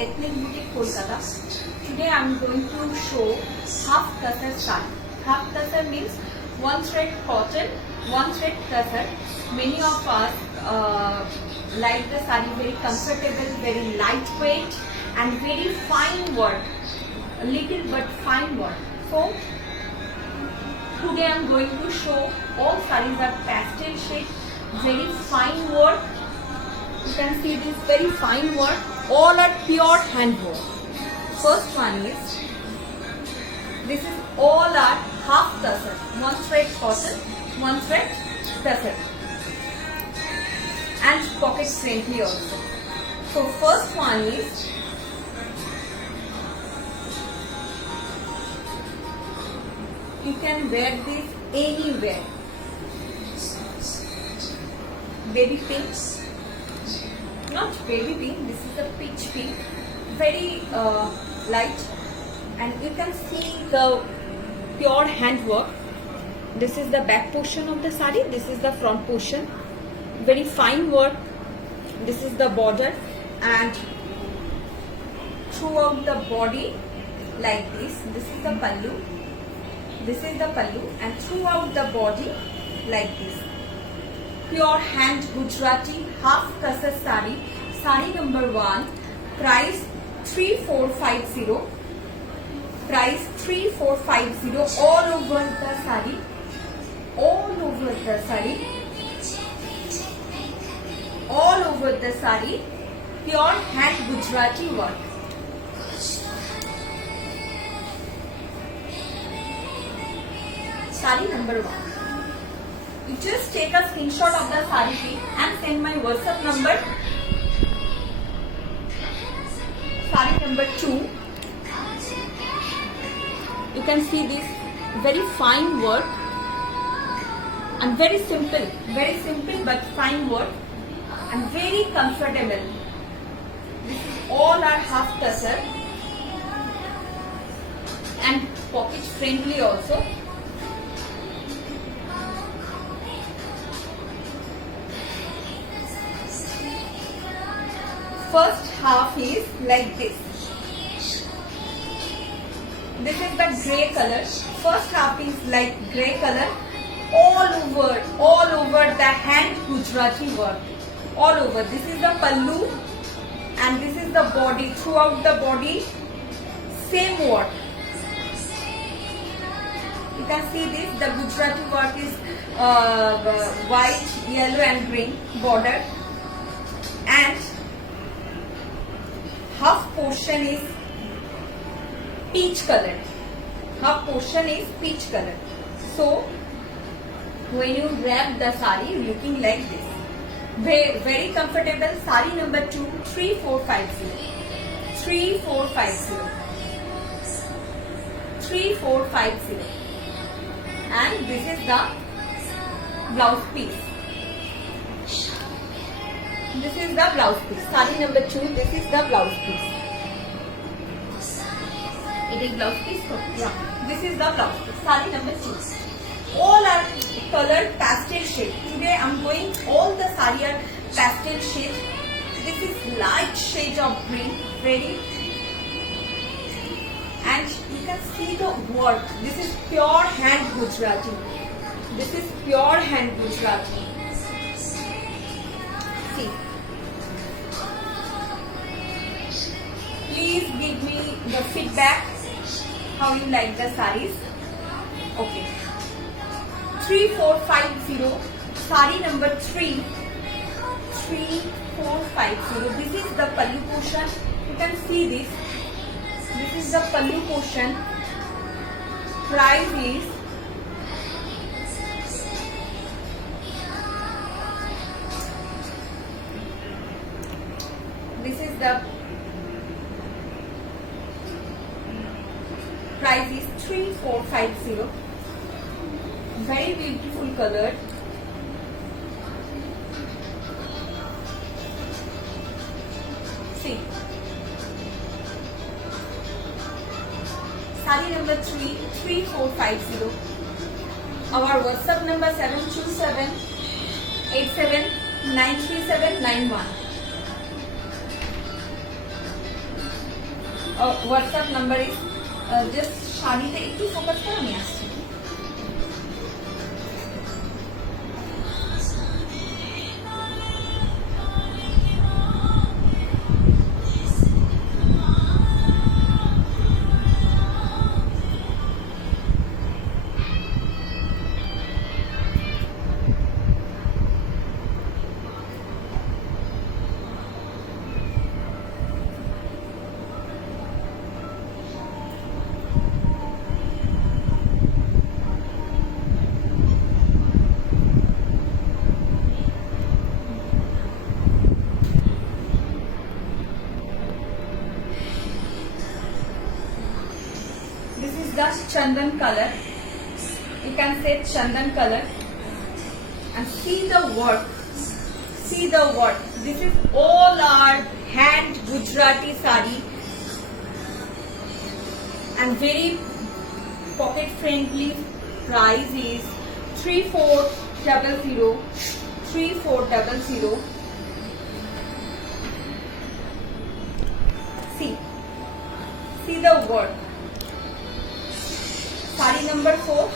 Ethnic Boutique Kolkata. Today I am going to show half tussar sari. Half tussar means one thread cotton, one thread tussar. Many of us like the sari very comfortable, very lightweight and very fine work. A little but fine work. So today I am going to show all sarees are pastel shade, very fine work. You can see this very fine work. All are pure hand work. First one is, this is all are half tussar, one thread cotton, one thread tussar, and pocket friendly also. So first one is, you can wear this anywhere. Baby pink, not baby pink, this is a peach pink, very light, and you can see the pure hand work. This is the back portion of the sari, this is the front portion, very fine work. This is the border, and throughout the body like this. This is the pallu, this is the pallu, and throughout the body like this. Pure hand Gujarati half tussar sari, sari number 1, price 3450, price 3450, all over the sari, all over the sari, all over the sari, pure hand Gujarati work. Sari number 1. You just take a screenshot of the sari pic and send my WhatsApp number. Sari number 2. You can see this very fine work and very simple but fine work and very comfortable. This is all are half tussar and pocket friendly also. First half is like this. This is the grey color. First half is like grey color. All over the hand Gujarati work. All over. This is the pallu and this is the body. Throughout the body, same work. You can see this. The Gujarati work is white, yellow, and green border, and half portion is peach color. Half portion is peach color. So when you wrap the sari, looking like this, very comfortable. Sari number 2, 3450, 3450, 3450, and this is the blouse piece. This is the blouse piece. Sari number 2, this is the blouse piece. It is blouse piece? Yeah. This is the blouse piece. Sari number 2. All are colored pastel shade. Today I am going, all the sari are pastel shade. This is light shade of green, very. And you can see the work. This is pure hand Gujarati. This is pure hand Gujarati. See. Please give me the feedback how you like the saris. Okay. 3450, sari number 3, 3450. This is the pallu portion. You can see this. This is the pallu portion. Price is price is 3450. Very beautiful color. See, sari number 3, 3450. Our WhatsApp number 72787937991. WhatsApp number is just শাড়িতে একটু focus করে আমি আসছি। This is the chandan color. You can say chandan color. And see the work. See the work. This is all our hand Gujarati sari. And very pocket friendly. Price is 3400. 3400. See the work. Sari number 4.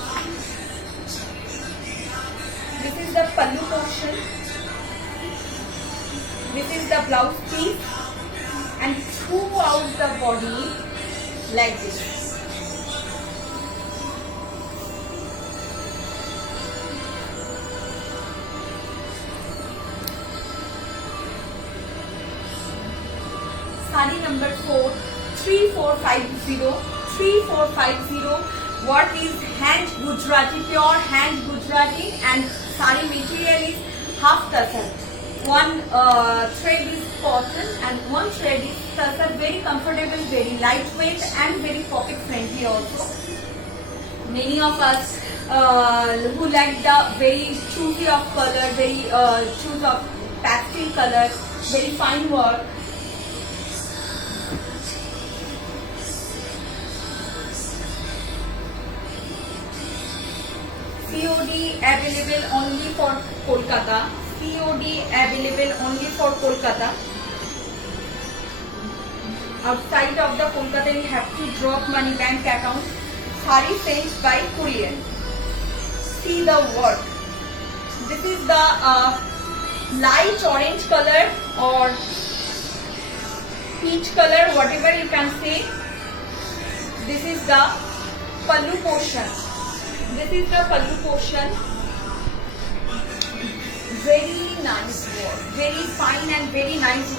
This is the pallu portion. This is the blouse piece, and throughout the body like this. Sari number 4, 3450. 3450. What is hand Gujarati, pure hand Gujarati, and sari material is half tussar. One thread is cotton and one thread is tussar. Very comfortable, very lightweight, and very pocket friendly also. Many of us who like the very choosy of color, very choose of pastel color, very fine work. COD available only for Kolkata. COD available only for Kolkata. Outside of the Kolkata, you have to drop money bank account. Sari sent by courier. See the work. This is the light orange color or peach color, whatever you can say. This is the pallu portion. This is the pallu portion. Very nice work, very fine and very nice.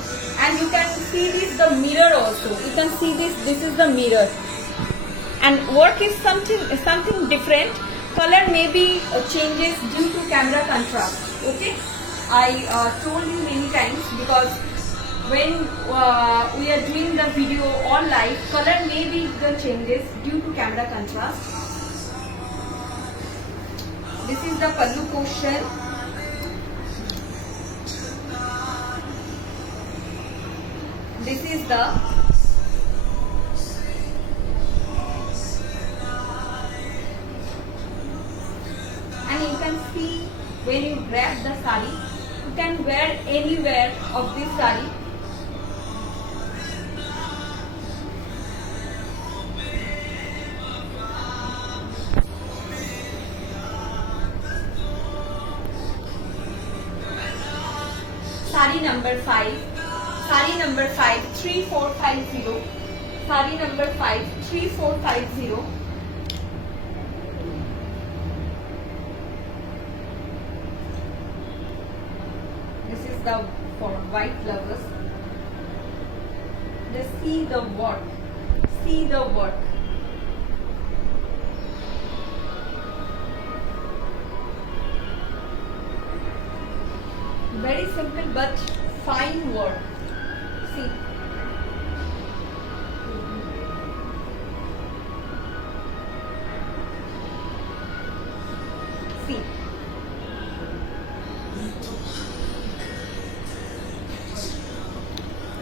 And you can see this the mirror also. You can see this is the mirror. And work is something different. Color maybe changes due to camera contrast. Okay, I told you many times because when we are doing the video on live, color maybe the changes due to camera contrast. This is the pallu portion. This is the and you can see when you grab the sari, you can wear anywhere of this sari. Sari number 5. Sari number 5, 3450. Sari number 5, 3450. This is the for white lovers. Just see the work. See the work. Very simple but fine work. See. See.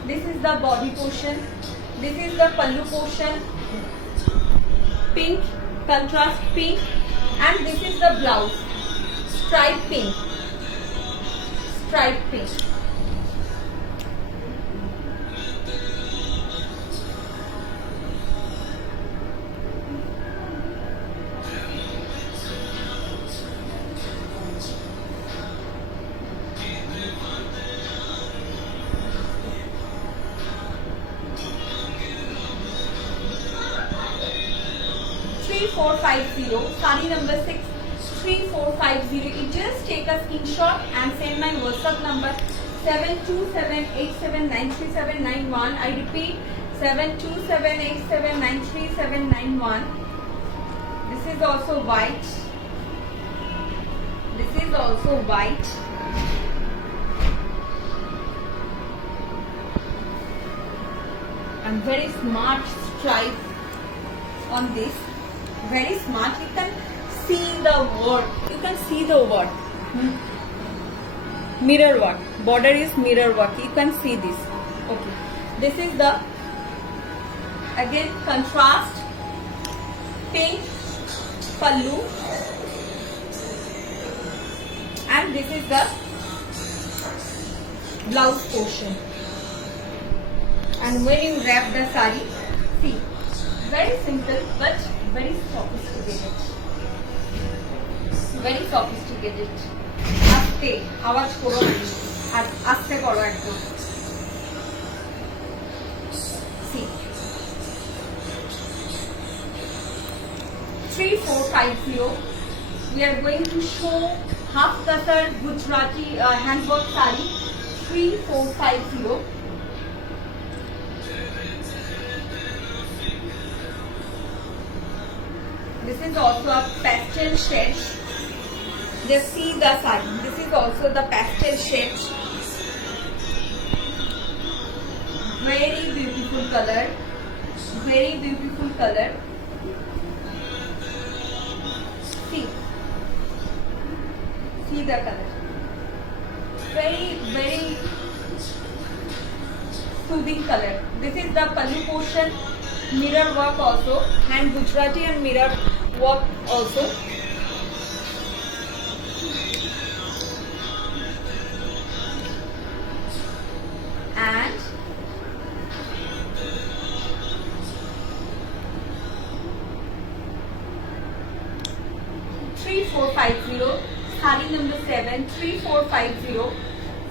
This is the body portion. This is the pallu portion. Pink, contrast pink, and this is the blouse. Stripe pink. Stripe pink. 3450. Sari number 6 3450. You just take a screenshot and send my WhatsApp number 7278793791. I repeat 7278793791. This is also white. This is also white. And very smart stripe on this. Very smart. You can see the word. You can see the word. Mirror work. Border is mirror work. You can see this. Okay. This is the again contrast pink pallu, and this is the blouse portion. And when you wrap the sari, see, very simple but very sophisticated. Very sophisticated. আস্তে আওয়াজ করো আর আস্তে করো একদম। See, 3450. We are going to show half tasar Gujarati handwork sari 3450. This is also a pastel shade. Just see the sari. This is also the pastel shade. Very beautiful color. Very beautiful color. See. See the color. Very, very soothing color. This is the pallu portion. Mirror work also. And Gujarati and mirror work also. And sari number 7 3450.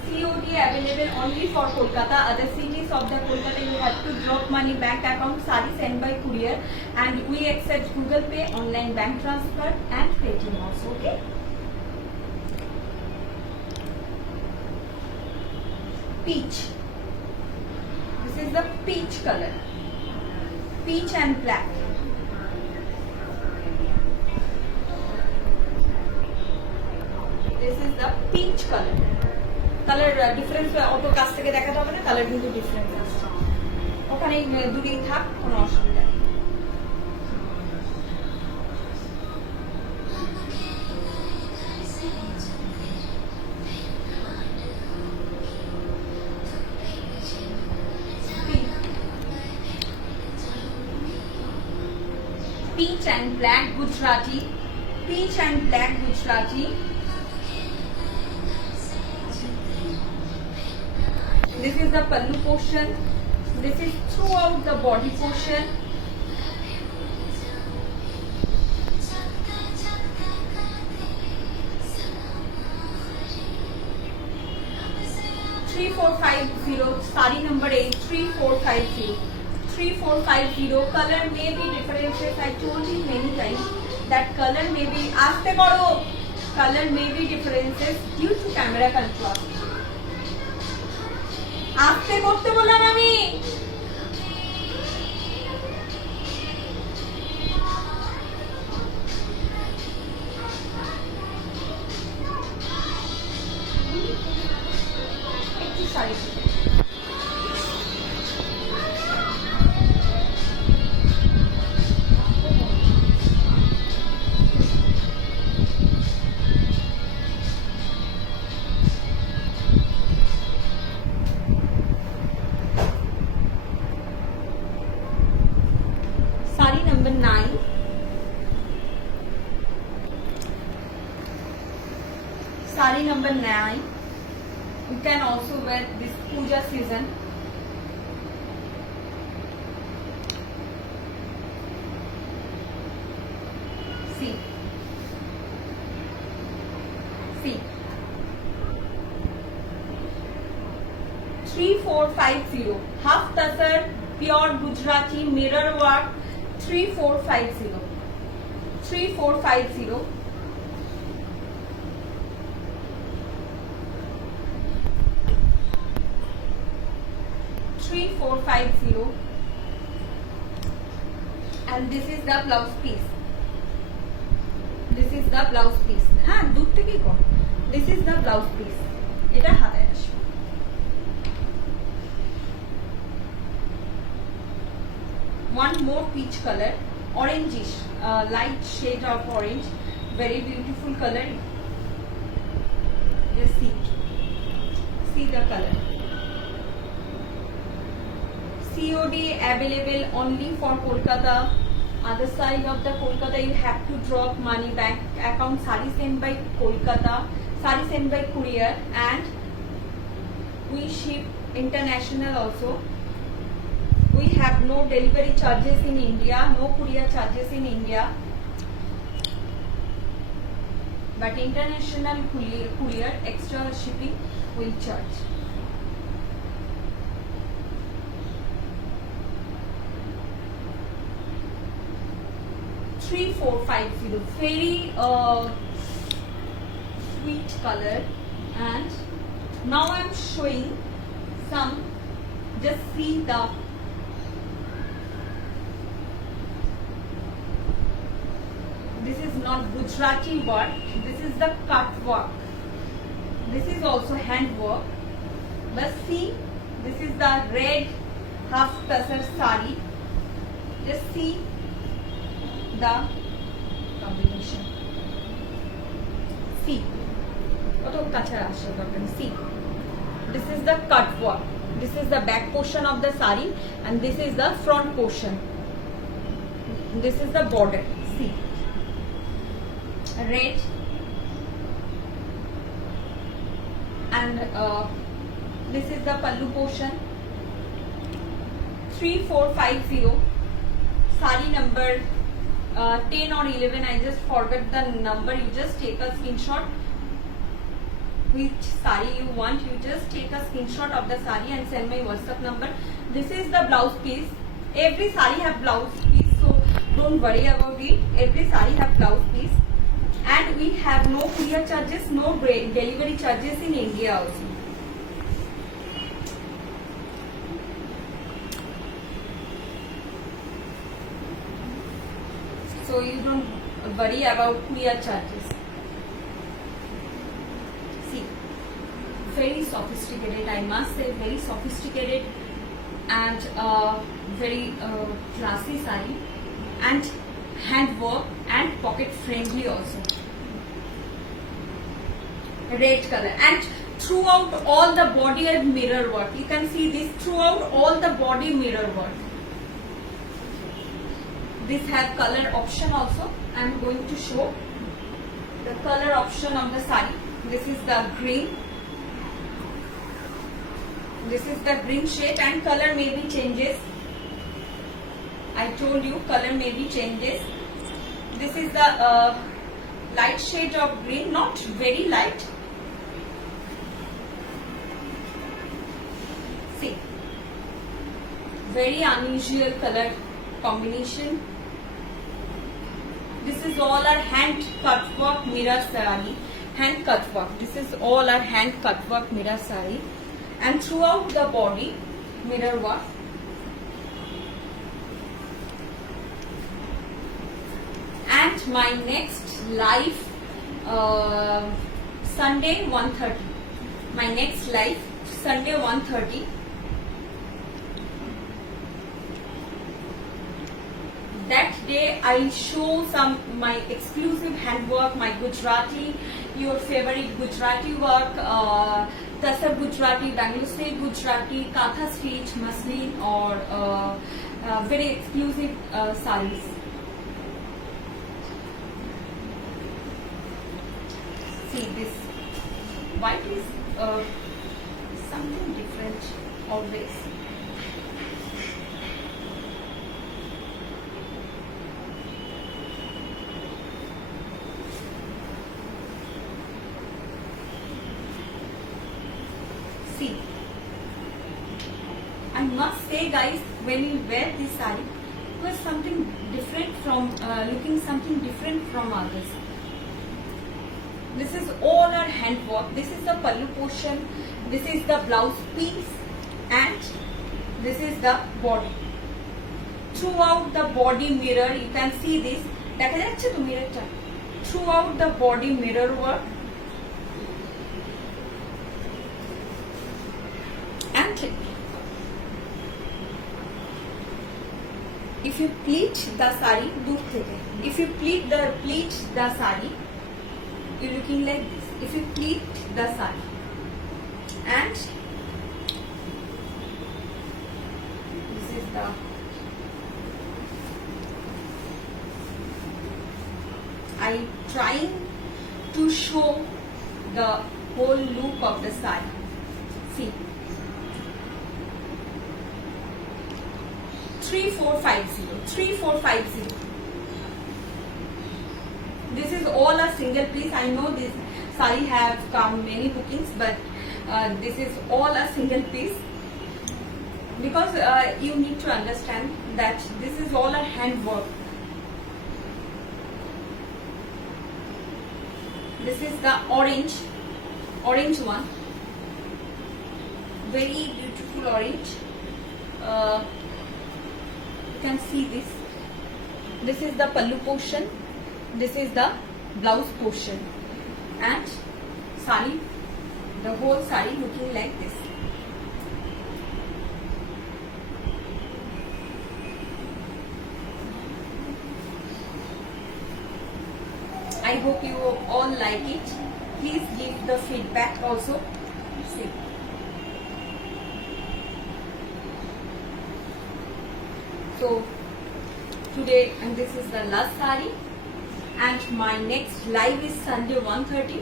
COD available only for Kolkata. Other cities of the Kolkata you have to drop money bank account. Sari sent by courier, and we accept Google Pay, online bank transfer, and Paytm also. Okay. Peach. This is the peach color. Peach and black. This is the peach color. Color difference auto কাছ থেকে দেখাতে হবে না, colour কিন্তু difference আছে। ওখানে দুটোই থাক, কোনো অসুবিধা নেই। Peach and black Gujarati. Peach and black Gujarati. This is the pallu portion. This is throughout the body portion. Three, 3450. Sari number 8 3450. 3450. Color may be differences. I told you many times that color may be aste koro. Color may be differences due to camera contrast. আস্তে করতে বললাম আমি। একটু sari number 9. Sari number 9. You can also wear this puja season. See. See. 3450. Half tasar, pure Gujarati mirror work. 3450. 3450. And this is the blouse piece. This is the blouse piece. হ্যাঁ দূর থেকেই কর. This is the blouse piece. এটা হাতে আসবে. One more peach color, orangish, light shade of orange, very beautiful color. Just see the color. COD available only for Kolkata. Other side of the Kolkata, you have to drop money bank account. Sari sent by Kolkata, sari sent by courier, and we ship international also. We have no delivery charges in India, no courier charges in India, but international courier extra shipping will charge. Three, 4, 5, 0. Very sweet color. And now I am showing some. Just see the this is not Gujarati work, this is the cut work. This is also hand work. But see, this is the red half tasar sari. Just see the combination. See, see, this is the cut work. This is the back portion of the sari, and this is the front portion. This is the border. See, red and this is the pallu portion. 3450. Sari number 10 or 11. I just forgot the number. You just take a screenshot. Which sari you want, you just take a screenshot of the sari and send my WhatsApp number. This is the blouse piece. Every sari have blouse piece, so don't worry about it. Every sari have blouse piece. And we have no courier charges, no delivery charges in India also. So you don't worry about courier charges. See, very sophisticated, I must say, very sophisticated and very classy sari, and hand work and pocket friendly also. Red color, and throughout all the body and mirror work. You can see this throughout all the body mirror work. This have color option also. I am going to show the color option of the sari. This is the green. This is the green shade, and color maybe changes. I told you color maybe changes. This is the light shade of green, not very light. See, very unusual color combination. This is all our hand cut work mirror sari. Hand cut work. This is all our hand cut work mirror sari, and throughout the body mirror work. And my next live Sunday 1:30. My next live Sunday 1:30. That day I'll show some my exclusive handwork, my Gujarati, your favorite Gujarati work, Tasar Gujarati, Bangladeshi Gujarati, Katha stitch, muslin, or very exclusive saris. See, this white is something different always. See, I must say guys, when you wear this sari, request something different from looking something different from others. This is all our hand work. This is the pallu portion, this is the blouse piece, and this is the body. Throughout the body mirror, you can see this. দেখা যাচ্ছে তো মিররটা? Throughout the body mirror work, and if you pleat the sari dur theke, if you pleat the sari, you looking like this. If you pleat the sari, and this is the I trying to show the whole look of the sari. See, 3450. This is all a single piece. I know this sari have come many bookings, but this is all a single piece, because you need to understand that this is all a hand work. This is the orange one, very beautiful orange. You can see this. This is the pallu portion, this is the blouse portion, and sari, the whole sari looking like this. I hope you all like it. Please give the feedback also. See. So today, and this is the last sari, and my next live is Sunday 1:30.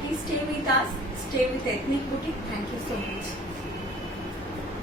Please stay with us, stay with Ethnic Boutique. Thank you so much.